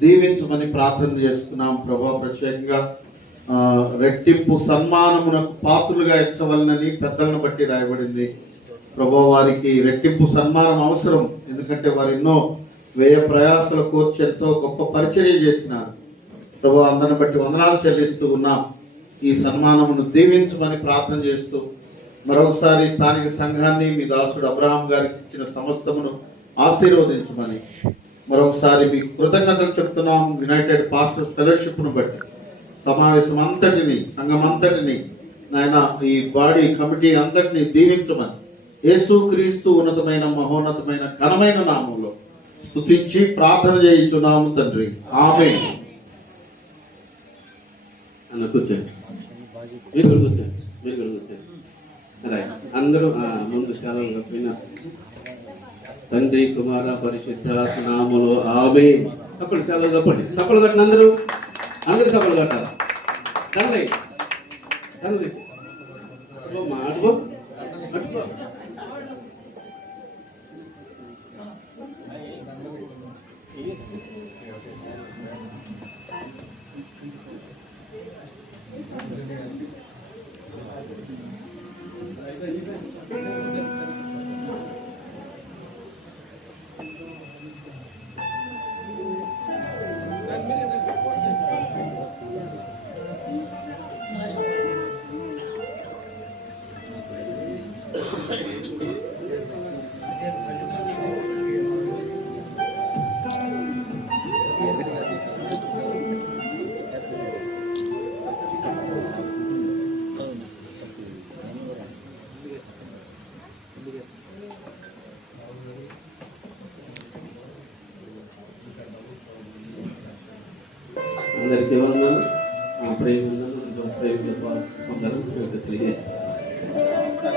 దీవించమని ప్రార్థన చేస్తున్నాం. ప్రభా, ప్రత్యేకంగా రెట్టింపు సన్మానమునకు పాత్రులుగా ఎంచవలనని పెద్దలను బట్టి రాయబడింది. ప్రభా, వారికి రెట్టింపు సన్మానం అవసరం. ఎందుకంటే వారు ఎన్నో వ్యయ ప్రయాసల కోర్చి ఎంతో గొప్ప పరిచర్య చేసినారు. ప్రభా, అందరిని బట్టి వందనాలు చెల్లిస్తూ ఉన్నాం. ఈ సన్మానమును దీవించమని ప్రార్థన చేస్తూ మరొకసారి స్థానిక సంఘాన్ని మీ దాసుడు అబ్రహాం గారికి ఇచ్చిన సమస్తమును ఆశీర్వదించమని మరొకసారి మీకు కృతజ్ఞతలు చెప్తున్నాం. యునైటెడ్ పాస్టర్స్ ఫెలోషిప్ను బట్టి సమావేశం అంతటిని, సంఘం అంతటిని, నాయన ఈ బాడీ కమిటీ అంతటిని దీవించమని యేసుక్రీస్తు ఉన్నతమైన మహోన్నతమైన ఘనమైన నామంలో స్తుతించి ప్రార్థన చేయించున్నాము తండ్రి. ఆమేన్. అందరూ ముందు సెలవులు పోయిన తండ్రి కుమార పరిశుద్ధ నామములో ఆమేన్. తప్పండి, సెలవు తప్పండి, చప్పలు కట్టిన అందరూ చప్పలు కట్టాలి. తండ్రి తండ్రి మాడుకో అట్టుకో. అందరికీ ఏమన్నాను? ప్రేమ తెలియజేస్తాను.